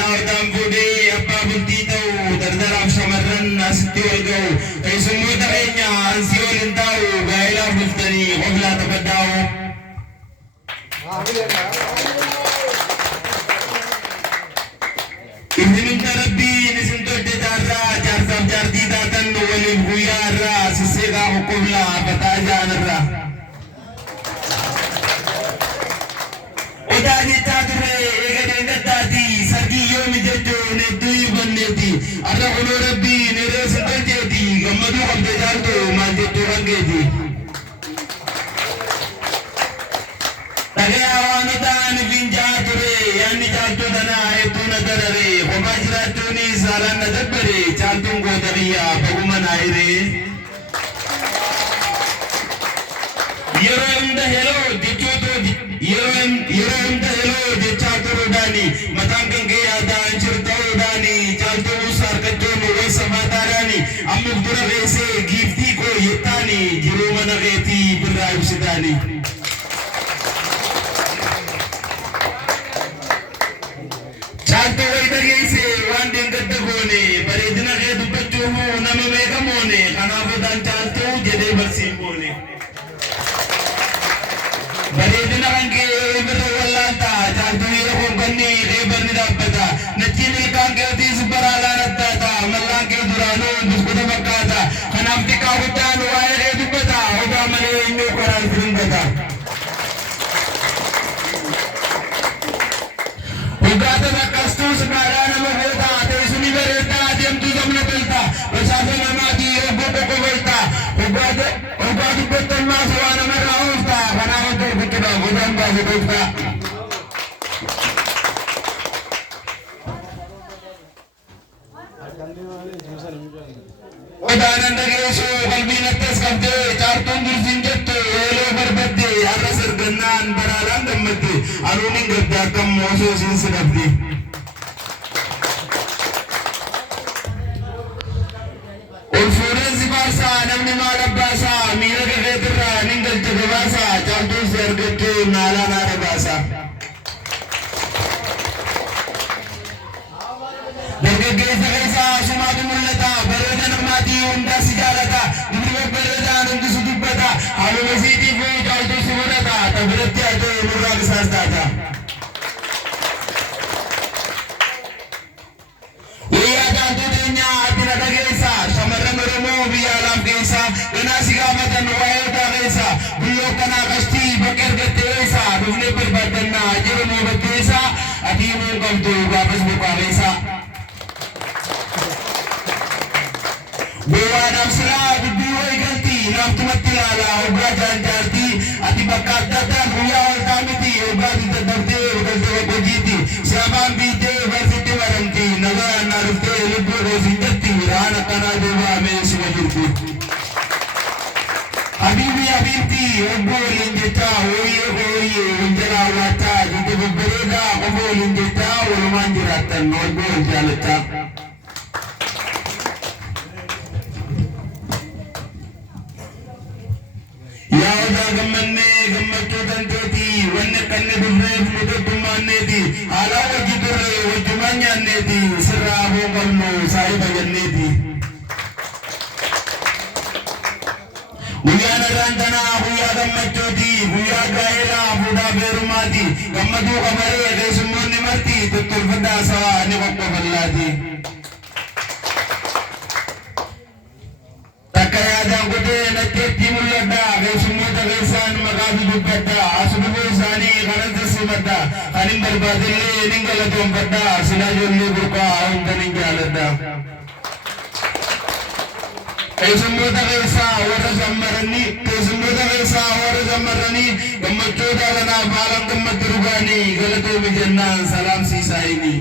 yaa'uudhaan fuudhee abbaa bultii ta'u dardaraaf shamarran asitti wal ga'u keessummoota keenya ansii ol hin taa'u gaa'elaaf dhuftanii qoblaa taphadhaa'u. Isinumta rabbiin isin tolche jaarraa jaarsaaf jaartii taatan waliin guyyaa irraa sisseeqaa qoqqoblaa fataa jaanirraa. Odaa jechaa ture eegalee gaddaati sargii yoomi jechuun hedduu hiibanneeti arra kunoo rabbiin hiree isin tolcheeti gammaduu qabde jaaltu maal jechuu hangeeti. Dhagaya waan ta'an finjaa ture yaanni caaltuu tanaa hedduu na darare kophaa jiraachuun saalaan na dabbare caaltuun goota biyyaa baguma naa hiree. Yeroo hunda heloo jechuutu yeroo hunda heloo jechaa turuudhaani mataan kan kee yaadaan jirta'uudhaani caaltuu harkachuun waysa maataadhaani ammuuf dura reessee giiftii koo yettaani jiruu mana keetii birraa ibsitaani. Caaltuu wayi dhageesse waan deeggadda goone bareedina kee dubbachuuf nama beekamoone kanaafudhaan caaltuu jedhee barsiin boone. Bareedina kan kee birra wallaanta caaltuu yeroo konkanni reebarni dhaabbata nachiin ilkaan keetiis baraalaan addaata mallaan kee duraanuu buskuta fakkaata kanaaf xiqqaa guddaan waa'ee kee dubbata odaa malee eenyuu koraan firingata. Ugaata bakkastuus baadhaa nama goota teessumni bareedaa deemtuu gamna tolta bashaasa namaatii oggoo tokko golta ogaa dubbattan maas waa namarraa oofta kanaaf otoo biqilaa godaan baase goofta. Odaanan dhageessoo qalbiin akkas qabdee caartuun dursiin jettu eeloo barbadde har'a sirgannaan baraalaan gammadde anuun hin gadde akkam moosoo siin sidhabde. Ol fuudheen si baasaa namni maal abbaasaa miila keetirraa nin galcha gabaasaa caaltuun si argattee naalaan haadha baasaa. Dargaggeessa keessaa sumaatu mul'ata bareeda namaatii hundaa si jaalata dubri bareedaan hundi si dubbata haaluma siitii fi caaltuu si mudata tabiratti atee nurraa bisaas taata. Wayyaa caaltuu teenyaa ati na dhageessa shamarran Oromoo biyya alaaf keessa ganaa si gaafatan waa'ee odaa keessa biyyoo kanaa qashtii bakka ergatte eessa dhufnee barbaadannaa jiru moo bakkeessa ati himuu qabdu gaafas boqaa keessa. Beewaadhaaf silaa dubbii wayi galti naaftumatti ilaala hoggaa jaanjaarti ati bakka adda addaan guyyaa waltaa miti hoggaati daddabdee galtee hojiiti si'amaan biittee barsiitti baramti nagaa naa dhuftee lubbuu dhoosiin jetti raan akkanaa deebi'amee sima jirti. Habiibii habiibti hoggoo waliin jechaa hooyyee hooyyee wanjalaa waattaa jette babbareedaa qofa waliin jechaa walumaan jiraattan hoggoo wal jaalachaa. Yaa odaa gammannee gammachuu tanteeti wanni kanne dhufneef nutuddummaanneeti haalaa wajji turre wajjumaan nyaanneeti sirraa aboo qabnu saahiba jenneeti. Guyyaan irraan tanaa guyyaa gammachuuti guyyaa gaa'elaa fuudhaa beerumaati gammaduu qabaree keessummoonni marti tottolfadhaa sawaa ni qoqqofallaati. Takka yaadaan godhee nakkeetti mul'adha keessummoota keessaan maqaatu dubbadha asubuu isaanii kanatti simadha kan hin barbaadellee nin galatoonfadha silaa ijoollee burqaa hunda nin jaaladha. Keessummoota keessaa warra zammaranii gammachuu jaalanaaf haalaan gammatti dhugaanii galatoomi jennaan salaamsiisaayini.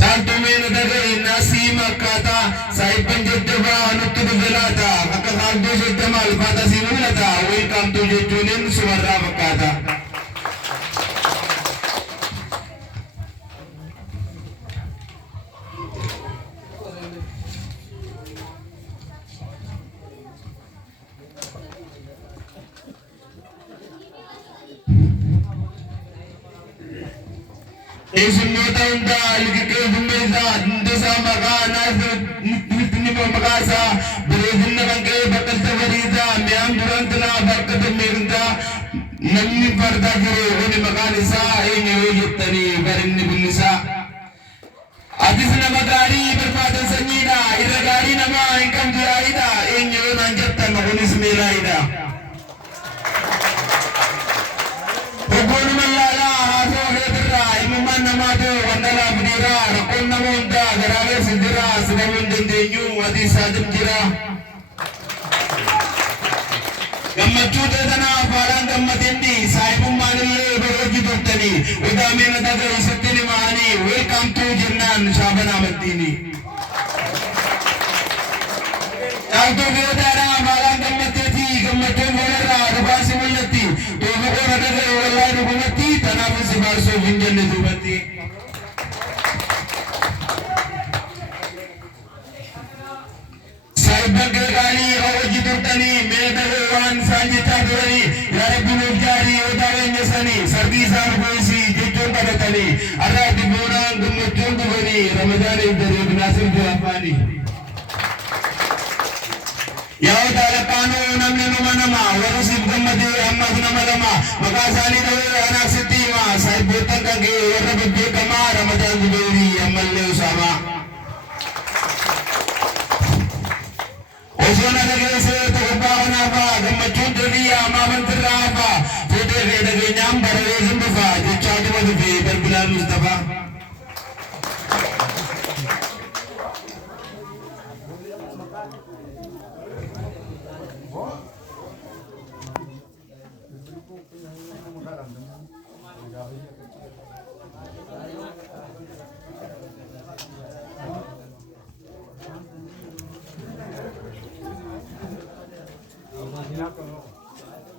Caaltumeen dhaga'e naasii makkaataa saayibban jajjabaa nutti dhufe laata akka saantuu soddoma alfaata sii mul'ata welkaamtuu jechuunin sumarraa fakkaata. Eessumoota hundaa liqii dummeessaa hundeessaa maqaa naasni maqaasaa bareedina kan ka'e bakkalcha bariisaa mi'aan durantinaa barkata meeqintaa namni fardaa jiru kuni maqaan isaa eenyu yoo jettanii barinni bunnisaa. Atis nama gaarii barbaada sanyiidha irra gaarii namaa hin qabdu yaa'idha eenyu yoo naan jettan kunis meelaa'idha. Hoggoon mallaalaa haasoo keetirraa himummaan namaatu wandalaa fidhiiraa rakkoon nama hundaa garaagee sindiraa sinamuu hin dandeenyu ati isaatim jira. Gammachuu teetanaaf haalaan gammatinni saayibummaan illee barooji turtanii odaameen adaga isatti hima'anii weelkaamtuu jennaan shaabana amaddiini. Caaltuu beetaadhaaf haalaan gammatteetii gammachuun boonarraa dhugaasi mul'atti toofa qoora dhaga'e wallaa dhugumatti tanaaf si baarsuuf hin jenne duubatti. Saayibban Gilgaalii hawwaji turtanii meeqalee waan isaan jechaa turanii yaa Rabbi nuuf jaarii odaa eenyasanii sarbii isaan bu'isii jechuun kadhatanii arraatti boonaan gammachuun dhufanii ramadaaniif dareef naasir jiraaffaanii. Yaa odaa lakkaanuu namni numa nama warri siif gammadee ammas nama lama maqaa isaanii dhawee anaaf sitti hima saayibboottan kan ka'e warra bebbeekamaa ramadaan Zubairii ammallee Usaamaa. Osoon dhageessee tokkoffaa kanaafaa gammachuun dirriyaa maamantirraa hafaa fuutee fi dhageenyaan bararee hin dhufaa jechaa dhuma dhufee Balbilaan Mustafaa.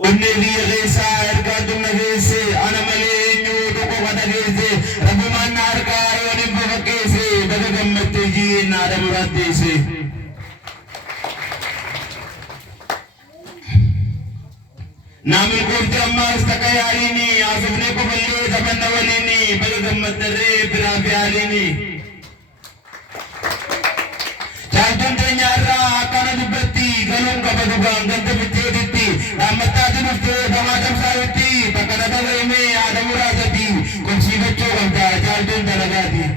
Onnee biyya keessaa ergaa dhumna geesse ana malee eenyu tokko kada geesse rabbumaan na argaa yoo dhimma fakkeesse baga gammattee jiin haadha muraatteesse. Naamil goofti ammaas takka yaaliini haasofnee qofallee taphanna waliini baga gammaddarree biraa fi haaliini. Caaltuun teenyaarraa akkana dubbatti galuun qaba dhugaan ganta bitteetitti dhaammattaati dhuftee gamaa tamsaa'itti takka na dhaga'imee haadha muraasatti qobsiifachuu qabda caaltuun dalagaati.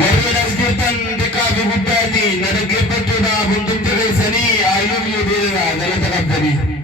Warreen as jirtan xiqqaa fi guddaati na dhaggeeffachuudhaaf hundumti keessanii hayyuu biyya beeraa galata qabdanii.